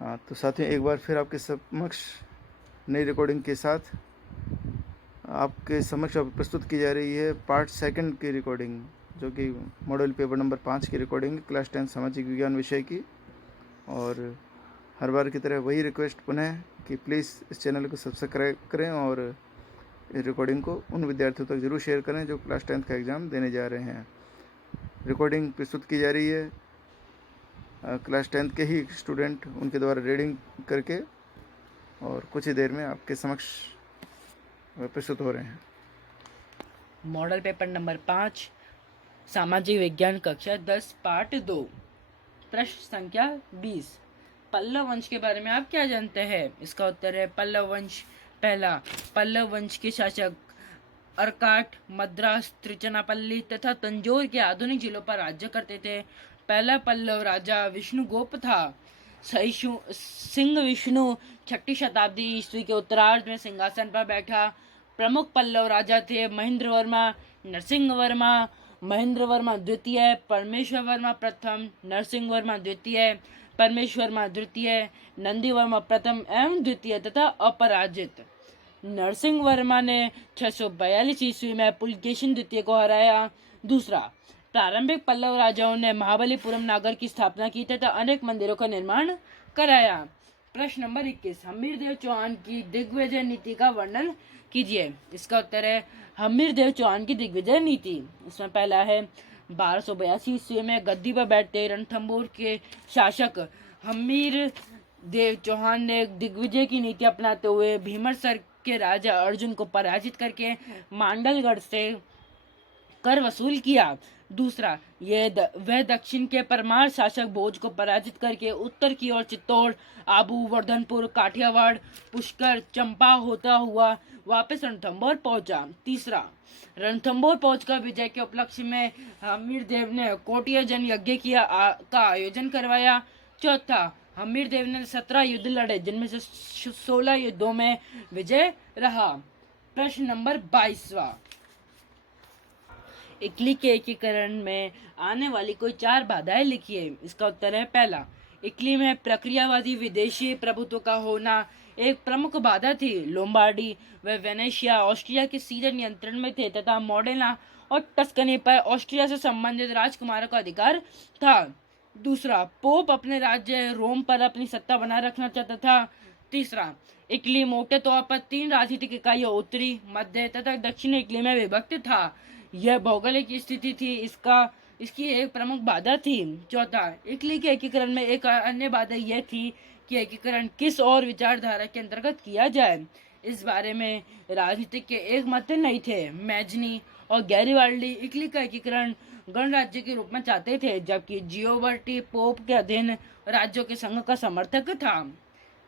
हाँ, तो साथियों एक बार फिर आपके समक्ष नई रिकॉर्डिंग के साथ आपके समक्ष अब प्रस्तुत की जा रही है पार्ट सेकंड की रिकॉर्डिंग, जो कि मॉडल पेपर नंबर 5 की रिकॉर्डिंग क्लास 10 सामाजिक विज्ञान विषय की। और हर बार की तरह वही रिक्वेस्ट पुनः कि प्लीज़ इस चैनल को सब्सक्राइब करें और इस रिकॉर्डिंग को उन विद्यार्थियों तक ज़रूर शेयर करें जो क्लास 10 का एग्ज़ाम देने जा रहे हैं। रिकॉर्डिंग प्रस्तुत की जा रही है क्लास 10 के ही स्टूडेंट उनके द्वारा रीडिंग करके, और कुछ ही देर में आपके समक्ष प्रस्तुत हो रहे हैं। मॉडल पेपर नंबर 5 सामाजिक विज्ञान कक्षा 10 पार्ट 2 प्रश्न संख्या 20। पल्लव वंश के बारे में आप क्या जानते हैं? इसका उत्तर है पल्लव वंश। पहला, पल्लव वंश के शासक अर्काट, मद्रास, त्रिचनापल्ली तथा तंजौर के आधुनिक जिलों पर राज्य करते थे। पहला पल्लव राजा विष्णुगुप्त था। सिंह विष्णु 6ठी शताब्दी ईस्वी के उत्तरार्ध में सिंहासन पर बैठा। प्रमुख पल्लव राजा थे महेंद्र वर्मा, नरसिंह वर्मा, महेंद्र वर्मा द्वितीय, परमेश्वर वर्मा प्रथम, नरसिंह वर्मा द्वितीय, परमेश्वर वर्मा द्वितीय, नंदी वर्मा प्रथम एवं द्वितीय तथा अपराजित। नरसिंह वर्मा ने 642 ईस्वी में पुलकेशिन द्वितीय को हराया। दूसरा, प्रारंभिक पल्लव राजाओं ने महाबलीपुरम नगर की स्थापना की तथा अनेक मंदिरों का निर्माण कराया। प्रश्न नंबर 21, हम्मीरदेव चौहान की दिग्विजय नीति का वर्णन कीजिए। इसका उत्तर है हम्मीरदेव चौहान की दिग्विजय नीति। इसमें पहला है 1282 ईस्वी में गद्दी पर बैठते रणथंभौर के शासक हम्मीर देव चौहान ने दिग्विजय की नीति अपनाते हुए भीमरसर के राजा अर्जुन को पराजित करके मांडलगढ़ से कर वसूल किया। दूसरा, वह दक्षिण के परमार शासक भोज को पराजित करके उत्तर की ओर चित्तौड़, आबू, वर्धनपुर, काठियावाड़, पुष्कर, चंपा होता हुआ वापस रणथंभौर पहुंचा। तीसरा, रणथंभौर पहुंचकर विजय के उपलक्ष्य में हमीर देव ने कोटिया जन यज्ञ का आयोजन करवाया। चौथा, हमीर देव ने 17 युद्ध लड़े, जिनमें से 16 युद्धों में विजय रहा। प्रश्न नंबर 22वां, इटली के एकीकरण में आने वाली कोई 4 बाधाएं लिखिए। इसका उत्तर है पहला, इटली में प्रक्रियावादी विदेशी प्रभुत्व का होना एक प्रमुख बाधा थी। लोम्बार्डी व वेनेशिया ऑस्ट्रिया के सीधे नियंत्रण में थे तथा मॉडेना और टस्कनी पर ऑस्ट्रिया से संबंधित राजकुमारों का अधिकार था। दूसरा, पोप अपने राज्य रोम पर अपनी सत्ता बनाए रखना चाहता था। तीसरा, इटली मोटे तौर पर 3 राजनीतिक इकाइयों उत्तरी, मध्य तथा दक्षिणी इटली में विभक्त था। यह भौगोलिक स्थिति थी इसकी एक प्रमुख बाधा थी। चौथा, इटली के एकीकरण में एक अन्य बाधा यह थी कि एकीकरण किस और विचारधारा के अंतर्गत किया जाए। इस बारे में राजनीतिक के एक मत नहीं थे। मैजनी और गैरिबाल्डी इटली का एकीकरण गणराज्य के रूप में चाहते थे, जबकि जियोबर्टी पोप के अधीन राज्यों के संघ का समर्थक था।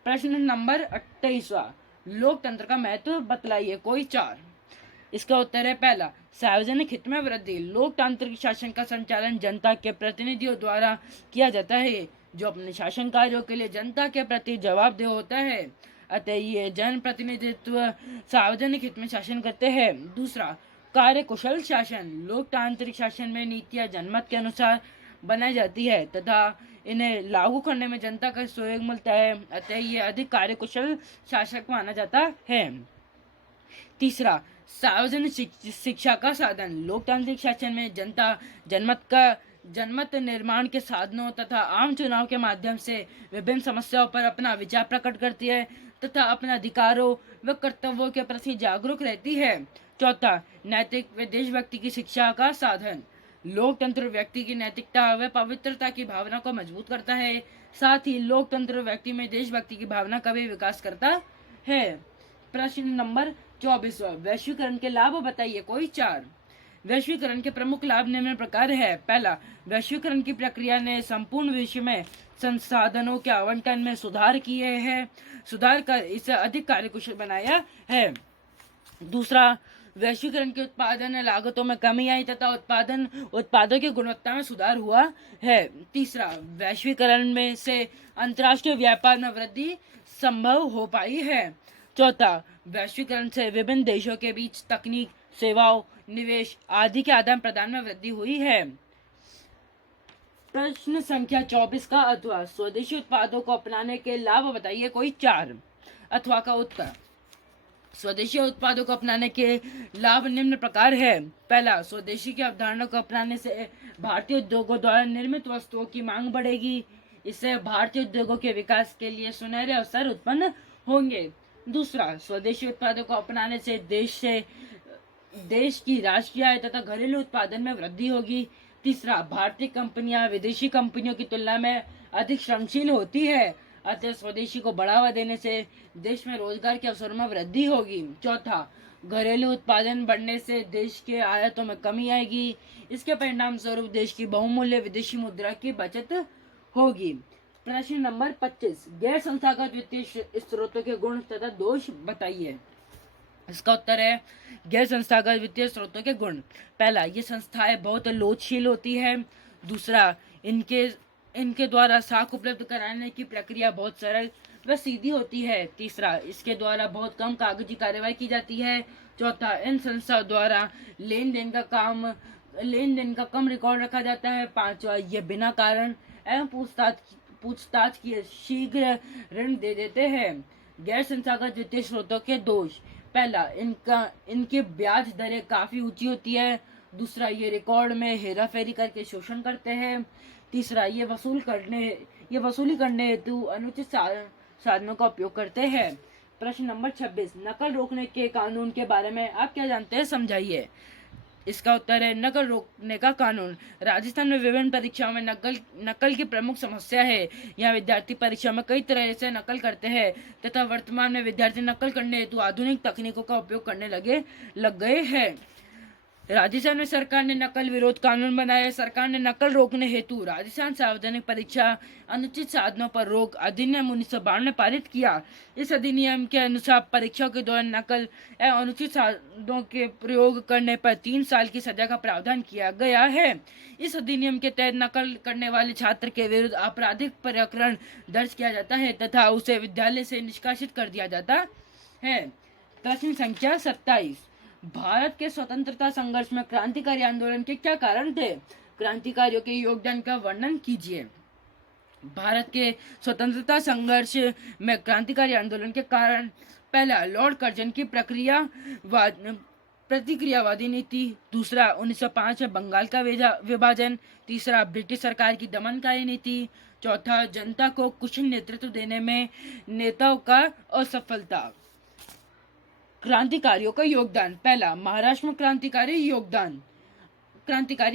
प्रश्न नंबर 28वां, लोकतंत्र का महत्व बतलाइए कोई 4। इसका उत्तर है पहला, सार्वजनिक हित में वृद्धि। लोकतांत्रिक शासन का संचालन जनता के प्रतिनिधियों द्वारा किया जाता है, जो अपने शासन कार्यों के लिए जनता के प्रति जवाबदेह होता है। अतः ये जन प्रतिनिधित्व सार्वजनिक हित में शासन करते हैं। दूसरा, कार्यकुशल शासन। लोकतांत्रिक शासन में नीतियां जनमत के अनुसार बनाई जाती है तथा इन्हें लागू करने में जनता का सहयोग मिलता है, अतः ये अधिक कार्यकुशल शासक माना जाता है। तीसरा, सार्वजनिक शिक्षा का साधन। लोकतांत्रिक शासन में जनता जनमत निर्माण के साधनों तथा आम चुनाव के माध्यम से विभिन्न समस्याओं पर अपना विचार प्रकट करती है तथा अपने अधिकारों व कर्तव्यों के प्रति जागरूक रहती है। चौथा, नैतिक व देशभक्ति की शिक्षा का साधन। लोकतंत्र व्यक्ति की नैतिकता व पवित्रता की भावना को मजबूत करता है। साथ ही लोकतंत्र व्यक्ति में देशभक्ति की भावना का भी विकास करता है। प्रश्न नंबर 24वां, वैश्वीकरण के लाभ बताइए कोई 4। वैश्वीकरण के प्रमुख लाभ निम्न प्रकार है। पहला, वैश्वीकरण की प्रक्रिया ने संपूर्ण विश्व में संसाधनों के आवंटन में सुधार कर इसे अधिक कार्यकुशल बनाया है। दूसरा, वैश्वीकरण के उत्पादन लागतों में कमी आई तथा उत्पादों की गुणवत्ता में सुधार हुआ है। तीसरा, वैश्वीकरण में से अंतर्राष्ट्रीय व्यापार में वृद्धि संभव हो पाई है। चौथा, वैश्वीकरण से विभिन्न देशों के बीच तकनीक, सेवाओं, निवेश आदि के आदान प्रदान में वृद्धि हुई है। प्रश्न संख्या 24 का अथवा स्वदेशी उत्पादों को अपनाने के लाभ बताइए कोई 4। अथवा का उत्तर, स्वदेशी उत्पादों को अपनाने के लाभ निम्न प्रकार है। पहला, स्वदेशी की अवधारणा को अपनाने से भारतीय उद्योगों द्वारा निर्मित वस्तुओं की मांग बढ़ेगी। इससे भारतीय उद्योगों के विकास के लिए सुनहरे अवसर उत्पन्न होंगे। दूसरा, स्वदेशी उत्पादों को अपनाने से देश की राष्ट्रीय आय तथा घरेलू उत्पादन में वृद्धि होगी। तीसरा, भारतीय कंपनियां विदेशी कंपनियों की तुलना में अधिक श्रमशील होती है, अतः स्वदेशी को बढ़ावा देने से देश में रोजगार के अवसरों में वृद्धि होगी। चौथा, घरेलू उत्पादन बढ़ने से देश के आयातों में कमी आएगी। इसके परिणाम स्वरूप देश की बहुमूल्य विदेशी मुद्रा की बचत होगी। प्रश्न नंबर 25, गैर संस्थागत वित्तीय स्रोतों के गुण तथा दोष बताइए। इसका उत्तर है गैर संस्थागत वित्तीय स्रोतों के गुण। पहला, ये संस्थाएं बहुत लोचशील होती है। दूसरा, इनके द्वारा साख उपलब्ध कराने की प्रक्रिया बहुत सरल व सीधी होती है। तीसरा, इसके द्वारा बहुत कम कागजी कार्यवाही की जाती है। चौथा, इन संस्थाओं द्वारा लेन देन का कम रिकॉर्ड रखा जाता है। पांचवा, ये बिना कारण एवं पूछताछ किए शीघ्र ऋण दे देते हैं। गैर संस्थागत वित्तीय स्रोतों के दोष। पहला, इनकी ब्याज दरें काफी ऊंची होती है। दूसरा, ये रिकॉर्ड में हेराफेरी करके शोषण करते हैं। तीसरा, ये वसूली करने हेतु अनुचित साधनों का उपयोग करते हैं। प्रश्न नंबर 26, नकल रोकने के कानून के बारे में आप क्या जानते हैं, समझाइए। इसका उत्तर है नकल रोकने का कानून। राजस्थान में विभिन्न परीक्षाओं में नकल की प्रमुख समस्या है। यहाँ विद्यार्थी परीक्षा में कई तरह से नकल करते हैं तथा वर्तमान में विद्यार्थी नकल करने हेतु आधुनिक तकनीकों का उपयोग करने लग गए हैं। राजस्थान में सरकार ने नकल विरोध कानून बनाया। सरकार ने नकल रोकने हेतु राजस्थान सार्वजनिक परीक्षा अनुचित साधनों पर रोक अधिनियम 1992 पारित किया। इस अधिनियम के अनुसार परीक्षाओं के दौरान नकल एवं अनुचित साधनों के प्रयोग करने पर 3 साल की सजा का प्रावधान किया गया है। इस अधिनियम के तहत नकल करने वाले छात्र के विरुद्ध आपराधिक प्रकरण दर्ज किया जाता है तथा उसे विद्यालय से निष्कासित कर दिया जाता है। प्रश्न संख्या 27, भारत के स्वतंत्रता संघर्ष में क्रांतिकारी आंदोलन के क्या कारण थे? क्रांतिकारियों के योगदान का वर्णन कीजिए। भारत के स्वतंत्रता संघर्ष में क्रांतिकारी आंदोलन के कारण। पहला, लॉर्ड कर्जन की प्रतिक्रियावादी नीति। दूसरा, 1905 में बंगाल का विभाजन। तीसरा, ब्रिटिश सरकार की दमनकारी नीति। चौथा, जनता को कुशल नेतृत्व देने में नेताओं का असफलता। क्रांतिकारियों का योगदान। पहला, महाराष्ट्र में क्रांतिकारी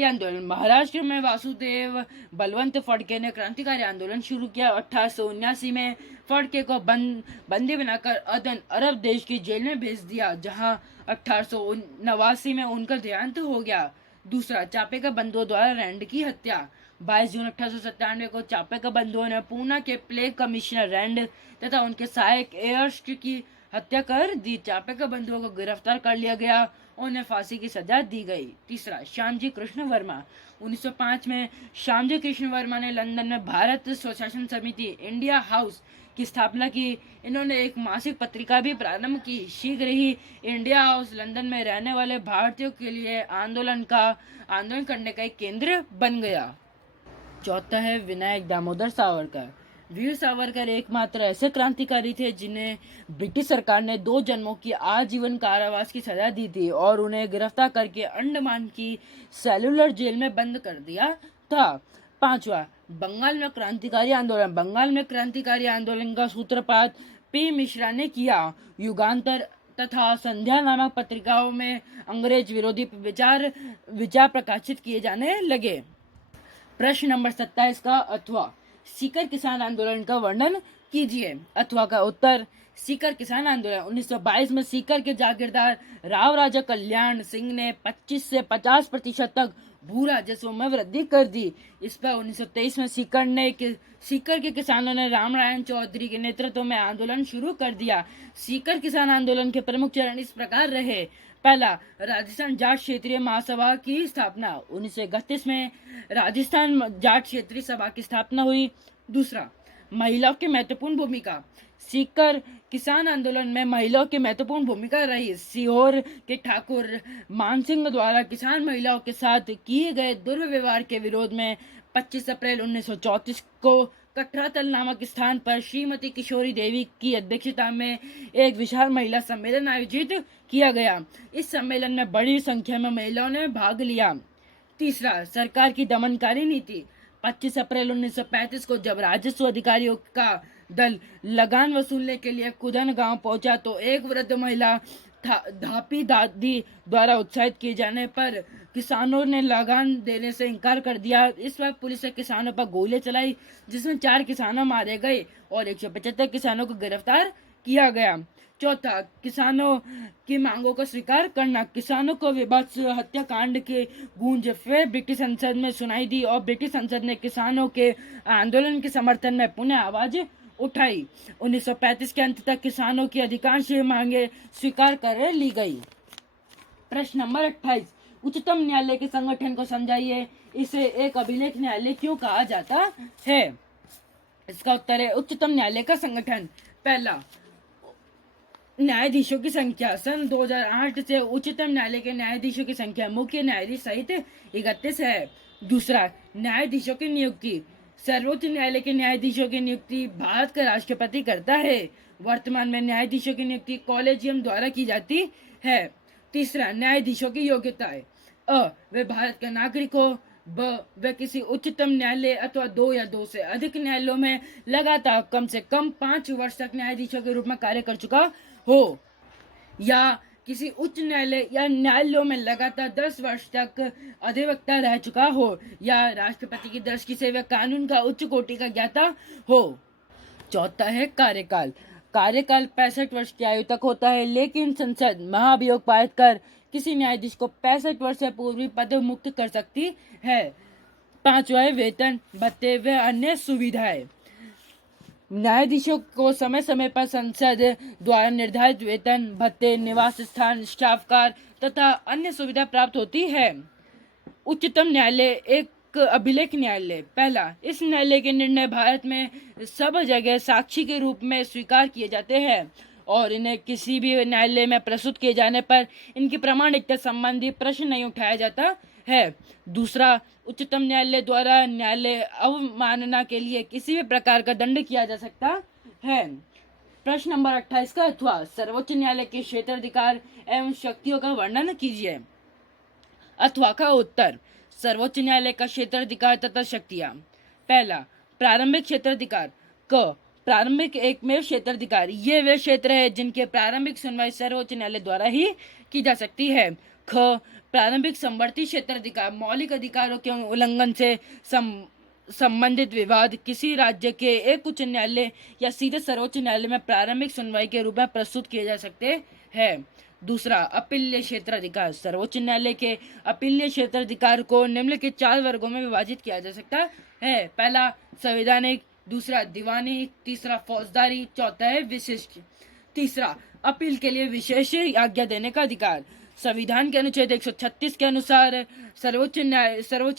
आंदोलन। महाराष्ट्र में वासुदेव बलवंत फड़के ने क्रांतिकारी आंदोलन शुरू किया। 1879 में फड़के को बंदी बनाकर अरब देश की जेल में भेज दिया, जहां 1889 में उनका देहांत हो गया। दूसरा, चापे का बंधुओं द्वारा रैंड की हत्या। 22 जून 1897 को चापे का बंधुओं ने पूना के प्लेग कमिश्नर रैंड तथा उनके सहायक एयर्स्ट की हत्या कर दी। चापे के बंधुओं को गिरफ्तार कर लिया गया, उन्हें फांसी की सजा दी गई। तीसरा, श्यामजी कृष्ण वर्मा। 1905 में श्यामजी कृष्ण वर्मा ने लंदन में भारत स्वशासन समिति इंडिया हाउस की स्थापना की। इन्होंने एक मासिक पत्रिका भी प्रारंभ की। शीघ्र ही इंडिया हाउस लंदन में रहने वाले भारतीयों के लिए आंदोलन करने का एक केंद्र बन गया। चौथा है विनायक दामोदर सावरकर। वीर सावरकर एकमात्र ऐसे क्रांतिकारी थे जिन्हें ब्रिटिश सरकार ने 2 जन्मों की आजीवन कारावास की सजा दी थी और उन्हें गिरफ्तार करके अंडमान की सेलुलर जेल में बंद कर दिया था। पांचवा, बंगाल में क्रांतिकारी आंदोलन। बंगाल में क्रांतिकारी आंदोलन का सूत्रपात पी मिश्रा ने किया। युगांतर तथा संध्या नामक पत्रिकाओं में अंग्रेज विरोधी विचार प्रकाशित किए जाने लगे। प्रश्न नंबर 27 का अथवा सीकर किसान आंदोलन का वर्णन कीजिए। अथवा का उत्तर, सीकर किसान आंदोलन 1922 में सीकर के जागीरदार राव राजा कल्याण सिंह ने 25 से 50% तक भू राजस्व में वृद्धि कर दी। इस पर 1923 में सीकर के किसानों ने रामनारायण चौधरी के नेतृत्व में आंदोलन शुरू कर दिया। सीकर किसान आंदोलन के प्रमुख चरण इस प्रकार रहे। पहला, राजस्थान जाट क्षेत्रीय महासभा की स्थापना। 1931 में राजस्थान जाट क्षेत्रीय सभा की स्थापना हुई। दूसरा, महिलाओं की महत्वपूर्ण भूमिका। सीकर किसान आंदोलन में महिलाओं की महत्वपूर्ण भूमिका रही। सीहोर के ठाकुर मानसिंह द्वारा किसान महिलाओं के साथ किए गए दुर्व्यवहार के विरोध में 25 अप्रैल 1934 को कटरातल नामक स्थान पर श्रीमती किशोरी देवी की अध्यक्षता में एक विशाल महिला सम्मेलन आयोजित किया गया। इस सम्मेलन में बड़ी संख्या में महिलाओं ने भाग लिया। तीसरा, सरकार की दमनकारी नीति। 25 अप्रैल 1935 को जब राजस्व अधिकारियों का दल लगान वसूलने के लिए कुदन गांव पहुंचा तो एक वृद्ध महिला धापी दादी द्वारा उत्साहित किए जाने पर किसानों ने लगान देने से इनकार कर दिया। इस वक्त पुलिस ने किसानों पर गोलियां चलाई, जिसमें 4 किसानों मारे गए और 175 किसानों को गिरफ्तार किया गया। चौथा, किसानों की मांगों को स्वीकार करना। किसानों को विभत्स हत्याकांड के गूंज फिर ब्रिटिश संसद में सुनाई दी और ब्रिटिश संसद ने किसानों के आंदोलन के समर्थन में पुनः आवाज उठाई। 1935 के अंत तक किसानों की अधिकांश मांगे स्वीकार कर ली गई। प्रश्न नंबर 28, उच्चतम न्यायालय के संगठन को समझाइए। इसे एक अभिलेख न्यायालय क्यों कहा जाता है? इसका उत्तर है उच्चतम न्यायालय का संगठन। पहला, न्यायाधीशों की संख्या। सन 2008 से उच्चतम न्यायालय के न्यायाधीशों की संख्या मुख्य न्यायाधीश सहित 31 है। दूसरा, न्यायाधीशों की नियुक्ति। सर्वोच्च न्यायालय के न्यायाधीशों की नियुक्ति भारत का राष्ट्रपति करता है। वर्तमान में न्यायाधीशों की नियुक्ति कॉलेजियम द्वारा की जाती है। तीसरा, न्यायाधीशों की योग्यताएं। अ, वे भारत का नागरिक हो। ब, वे किसी उच्चतम न्यायालय अथवा 2 या 2 से अधिक न्यायालयों में लगातार कम से कम 5 वर्ष तक न्यायाधीशों के रूप में कार्य कर चुका हो, या किसी उच्च न्यायालय या न्यायालयों में लगातार 10 वर्ष तक अधिवक्ता रह चुका हो, या राष्ट्रपति की दृष्टि से वह कानून का उच्च कोटि का ज्ञाता हो। चौथा है कार्यकाल। कार्यकाल 65 वर्ष की आयु तक होता है, लेकिन संसद महाभियोग पारित कर किसी न्यायाधीश को 65 वर्ष से पूर्व पद मुक्त कर सकती है। पांचवा है वेतन, भत्ते व अन्य सुविधाएं। न्यायाधीशों को समय समय पर संसद द्वारा निर्धारित वेतन, भत्ते, निवास स्थान, स्टाफ कार तथा अन्य सुविधा प्राप्त होती है। उच्चतम न्यायालय एक अभिलेख न्यायालय। पहला, इस न्यायालय के निर्णय भारत में सब जगह साक्षी के रूप में स्वीकार किए जाते हैं और इन्हें किसी भी न्यायालय में प्रस्तुत किए जाने पर इनकी प्रामाणिकता संबंधी प्रश्न नहीं उठाया जाता है। दूसरा, उच्चतम न्यायालय द्वारा न्यायालय अवमानना के लिए किसी भी प्रकार का दंड किया जा सकता है। प्रश्न नंबर 28 का अथवा सर्वोच्च न्यायालय के क्षेत्राधिकार एवं शक्तियों का वर्णन कीजिए। अथवा का उत्तर, सर्वोच्च न्यायालय का क्षेत्राधिकार तथा शक्तियां। पहला, प्रारंभिक क्षेत्राधिकार। क, प्रारंभिक एकमेव क्षेत्राधिकार। ये वे क्षेत्र है जिनके प्रारंभिक सुनवाई सर्वोच्च न्यायालय द्वारा ही की जा सकती है। ख, प्रारंभिक समवर्ती क्षेत्राधिकार। मौलिक अधिकारों के उल्लंघन से संबंधित विवाद किसी राज्य के एक उच्च न्यायालय या सीधे सर्वोच्च न्यायालय में प्रारंभिक सुनवाई के रूप में प्रस्तुत किए जा सकते हैं। दूसरा, अपीलीय क्षेत्राधिकार। सर्वोच्च न्यायालय के अपीलीय क्षेत्राधिकार को निम्नलिखित 4 वर्गों में विभाजित किया जा सकता है। पहला, संवैधानिक। दूसरा, दीवानी। तीसरा, फौजदारी। चौथा है विशिष्ट। तीसरा, अपील के लिए विशेष आज्ञा देने का अधिकार। संविधान के अनुच्छेद 136 के अनुसार सर्वोच्च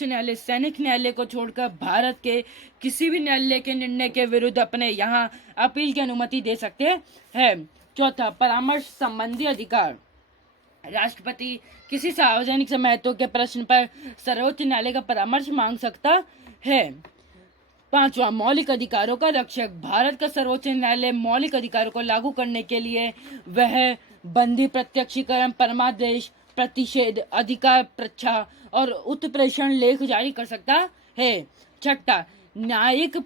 न्यायालय सैनिक न्यायालय को छोड़कर भारत के किसी भी न्यायालय के निर्णय के विरुद्ध अपने यहाँ अपील की अनुमति दे सकते हैं। चौथा, परामर्श संबंधी अधिकार। राष्ट्रपति किसी सार्वजनिक महत्व के प्रश्न पर सर्वोच्च न्यायालय का परामर्श मांग सकता है। पांचवा, मौलिक अधिकारों का रक्षक। भारत का सर्वोच्च न्यायालय मौलिक अधिकारों को लागू करने के लिए वह बंदी, प्रत्यक्षीकरण, परमादेश, प्रतिषेध, अधिकार प्रच्छा और उत्प्रेषण लेख जारी कर सकता है। छठा, न्यायिक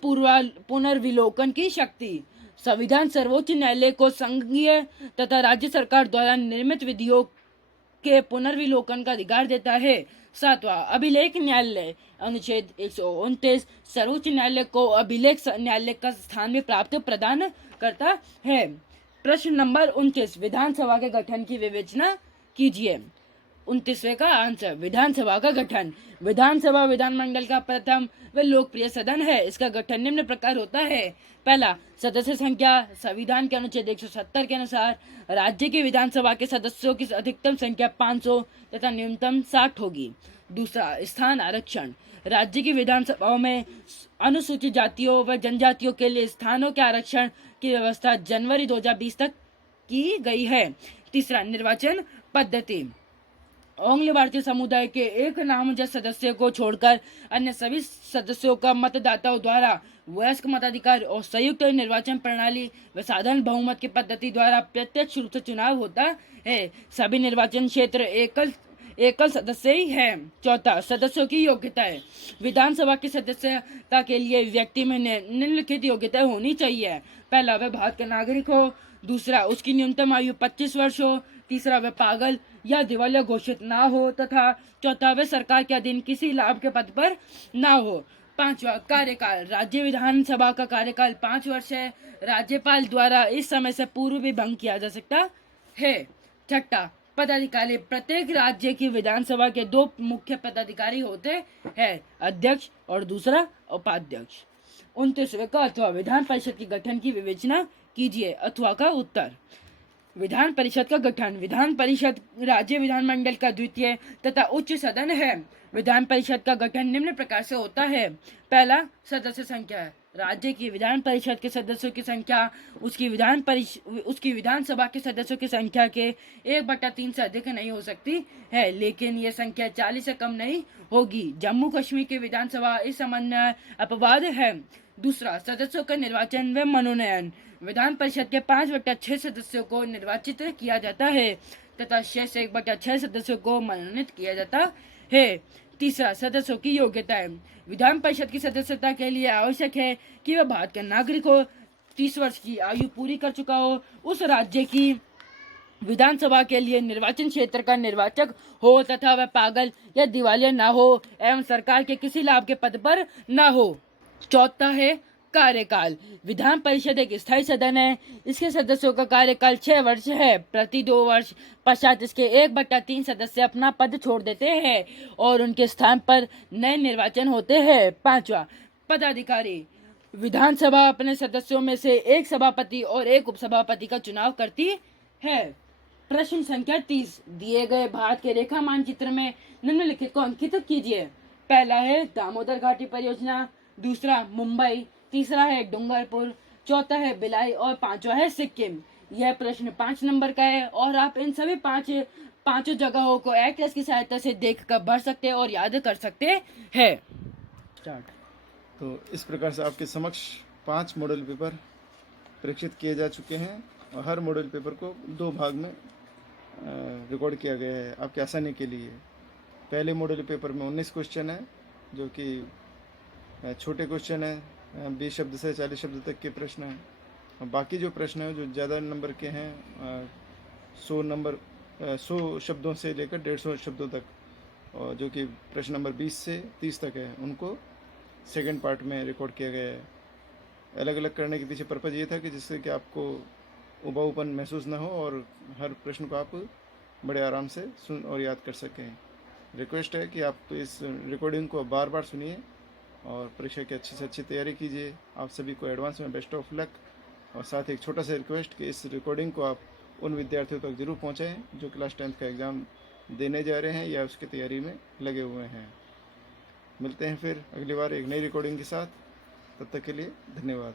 पुनर्विलोकन की शक्ति। संविधान सर्वोच्च न्यायालय को संघीय तथा राज्य सरकार द्वारा निर्मित विधियों के पुनर्विलोकन का अधिकार देता है। सातवां, अभिलेख न्यायालय। अनुच्छेद 129 सर्वोच्च न्यायालय को अभिलेख न्यायालय का स्थान भी प्राप्त प्रदान करता है। प्रश्न नंबर 29, विधानसभा के गठन की विवेचना कीजिए। 29वें का आंसर, विधानसभा का गठन। विधानसभा विधानमंडल का प्रथम व लोकप्रिय सदन है। इसका गठन निम्न प्रकार होता है। पहला, सदस्य संख्या। संविधान के अनुच्छेद 170 के अनुसार राज्य की विधानसभा के सदस्यों की अधिकतम संख्या 500 तथा न्यूनतम 60 होगी। दूसरा, स्थान आरक्षण। राज्य की विधानसभाओं में अनुसूचित जातियों व जनजातियों के लिए स्थानों के आरक्षण की व्यवस्था जनवरी 2020 तक की गई है। तीसरा, निर्वाचन पद्धति। आंग्ल भारतीय समुदाय के एक नामजद सदस्य को छोड़कर अन्य सभी सदस्यों का मतदाताओं द्वारा वयस्क मताधिकार और संयुक्त निर्वाचन प्रणाली व साधारण बहुमत की पद्धति द्वारा प्रत्यक्ष रूप से चुनाव होता है। सभी निर्वाचन क्षेत्र एकल सदस्य ही है। चौथा, सदस्यों की योग्यताएं। विधानसभा की सदस्यता के लिए व्यक्ति में निम्नलिखित योग्यताएं होनी चाहिए। पहला, वह भारत का नागरिक हो। दूसरा, उसकी न्यूनतम आयु 25 वर्ष हो। तीसरा, वह पागल या दिवालिया घोषित ना हो। तथा चौथा, वह सरकार के अधीन किसी लाभ के पद पर ना हो। पांचवा, कार्यकाल। राज्य विधानसभा का कार्यकाल 5 वर्ष है। राज्यपाल द्वारा इस समय से पूर्व भी भंग किया जा सकता है। छठा, पदाधिकारी। प्रत्येक राज्य की विधानसभा के 2 मुख्य पदाधिकारी होते हैं, अध्यक्ष और दूसरा उपाध्यक्ष। 29वें का अथवा विधान परिषद के गठन की विवेचना कीजिए। अथवा का उत्तर। विधान परिषद का गठन। विधान परिषद राज्य विधानमंडल का द्वितीय तथा उच्च सदन है। विधान परिषद का गठन निम्न प्रकार से होता है। पहला, सदस्य संख्या। राज्य की विधान परिषद के सदस्यों की संख्या उसकी विधानसभा के सदस्यों की संख्या के 1/3 से अधिक नहीं हो सकती है, लेकिन यह संख्या 40 से कम नहीं होगी। जम्मू कश्मीर की विधानसभा इस संबंध में अपवाद है। दूसरा, सदस्यों का निर्वाचन व मनोनयन। विधान परिषद के 5/6 सदस्यों को निर्वाचित किया जाता है तथा शेष 1/6 सदस्यों को मनोनीत किया जाता है। तीसरा, सदस्यों की योग्यताएं। विधान परिषद की सदस्यता के लिए आवश्यक है कि वह भारत का नागरिक हो, 30 वर्ष की आयु पूरी कर चुका हो, उस राज्य की विधानसभा के लिए निर्वाचन क्षेत्र का निर्वाचक हो तथा वह पागल या दिवालिया ना हो एवं सरकार के किसी लाभ के पद पर ना हो। चौथा है कार्यकाल। विधान परिषद एक स्थायी सदन है। इसके सदस्यों का कार्यकाल 6 वर्ष है। प्रति 2 वर्ष पश्चात इसके 1/3 सदस्य अपना पद छोड़ देते हैं और उनके स्थान पर नए निर्वाचन होते हैं। पांचवा, पदाधिकारी। विधानसभा अपने सदस्यों में से एक सभापति और एक उपसभापति का चुनाव करती है। प्रश्न संख्या 30, दिए गए भारत के रेखा मानचित्र में निम्नलिखित को अंकित कीजिए। पहला है दामोदर घाटी परियोजना, दूसरा मुंबई, तीसरा है डूंगरपुर, चौथा है भिलाई और पांचवा है सिक्किम। यह प्रश्न 5 नंबर का है और आप इन सभी पांचों जगहों को एटलस की सहायता से देखकर भर सकते हैं और याद कर सकते हैं। स्टार्ट। तो इस प्रकार से आपके समक्ष 5 मॉडल पेपर परीक्षित किए जा चुके हैं और हर मॉडल पेपर को 2 भाग में रिकॉर्ड किया गया है आपके आसानी के लिए। पहले मॉडल पेपर में 19 क्वेश्चन है जो कि छोटे क्वेश्चन है, 20 शब्द से 40 शब्द तक के प्रश्न हैं। और बाकी जो प्रश्न हैं जो ज़्यादा नंबर के हैं, 100 शब्दों से लेकर 150 शब्दों तक, और जो कि प्रश्न नंबर 20 से 30 तक है, उनको सेकंड पार्ट में रिकॉर्ड किया गया है। अलग अलग करने के पीछे पर्पज़ ये था कि जिससे कि आपको उबाऊपन महसूस ना हो और हर प्रश्न को आप बड़े आराम से सुन और याद कर सकें। रिक्वेस्ट है कि आप इस रिकॉर्डिंग को बार बार सुनिए और परीक्षा की अच्छी से अच्छी तैयारी कीजिए। आप सभी को एडवांस में बेस्ट ऑफ लक। और साथ ही एक छोटा सा रिक्वेस्ट कि इस रिकॉर्डिंग को आप उन विद्यार्थियों तक जरूर पहुंचाएं जो क्लास 10th का एग्ज़ाम देने जा रहे हैं या उसकी तैयारी में लगे हुए हैं। मिलते हैं फिर अगली बार एक नई रिकॉर्डिंग के साथ। तब तक के लिए धन्यवाद।